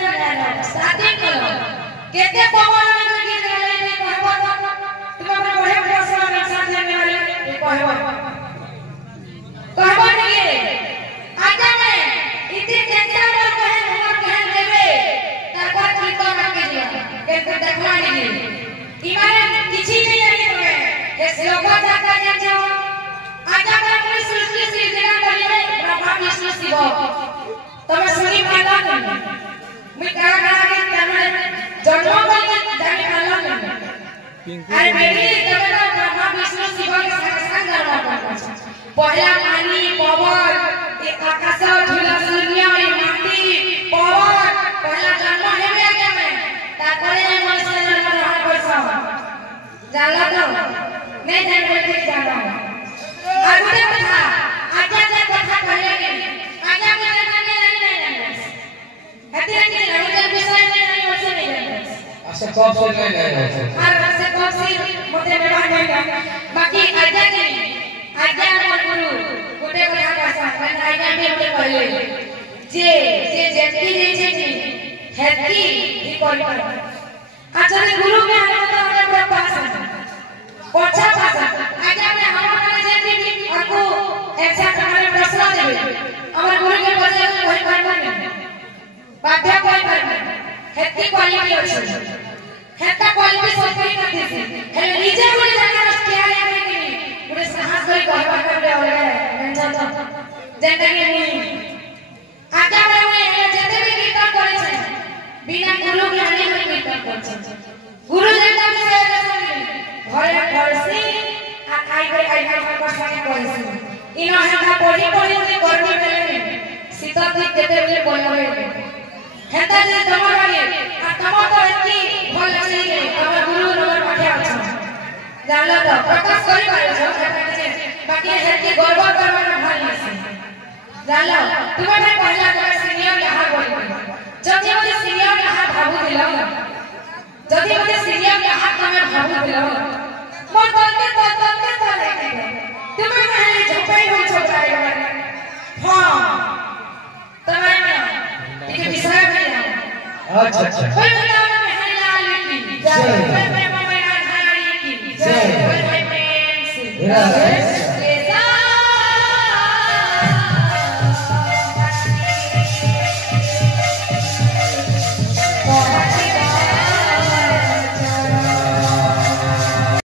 starting करो केते पवन में गीत गाले नहीं कहबो तुम अपना बड़े प्रश्न में साथ लेने वाले कहबो कहबो नहीं आजा में इतने चेंजा और कहे देबे तारपर क्लिक करके दियो केते देखला नहीं इमाने किछि नहीं जानी तमे ए श्लोक जाता जानो आजा में पूरी सृष्टि सृजना करिए ब्रह्मा विष्णु शिव तमे सुनी पाला नहीं मैं कहा के तमे जन्म करके जाने पाला नहीं अरे मेरी तमे ब्रह्मा विष्णु शिव के संग करवा पहला पानी पवन ये आकाश धूला शून्य ये माटी पवन पहला जन्म हेबे आगे में तापरे मनुष्य जन्म ग्रहण करछ जाला तो नहीं जान बोलते जाला आगे कथा आजा जे कथा कहले के आजा में नहीं हती हती रंग विषय में नहीं वैसे नहीं अच्छा कब से नहीं और से कब से मोटे में नहीं बाकी आजा के आजा मोर गुरु गोटे कथा भाषा मैं आजा में मोटे कहले जे जे जेती रे जे हेती ई कोई पर अच्छा गुरु में हम तो अपने पास कोचा पास आजा में हमारे जेती आपको ऐसा हमारे प्रश्न देबे हमर गुरु के बजे कोई करबो नहीं बाध्य कोई करबो हेती क्वालिटी अछि हेता क्वालिटी सब कोई कर देसी हेले निजे बोली जाना क्या है कि पूरे साहस कोई कहबा करबे ओले गंजा तो जेते के नहीं आजा में जेते भी कीर्तन करे छै बिना गुरु ज्ञानी में कीर्तन करे छै गुरु जेता में घरे पड़सी आ आई पर साथे पड़सी इनो हेता पढ़ी जे गर्मी बेले सीता की केते बेले बोलबे हेता जे तमर वाले आ तमर तो एती भल छै के हमर गुरु नंबर पाठे अछि जानला तो प्रकाश करि पारे छ बाकी हेती गर्व करबा भल छै जानला तुम्हारे पहला जगह सीनियर यहाँ बोली जदि मुझे सीनियर यहाँ भाबू दिला जदि मुझे सीनियर यहाँ तुम्हें भाबू दिला मोर बोलते तो तुम्हें कहे झोपई हो छोड़ाई हां तुम्हें ना ठीक विषय में अच्छा अच्छा कोई बताओ ना हरिया लिखी जय मैं मम्मी ना हरिया लिखी जय मैं प्रेम से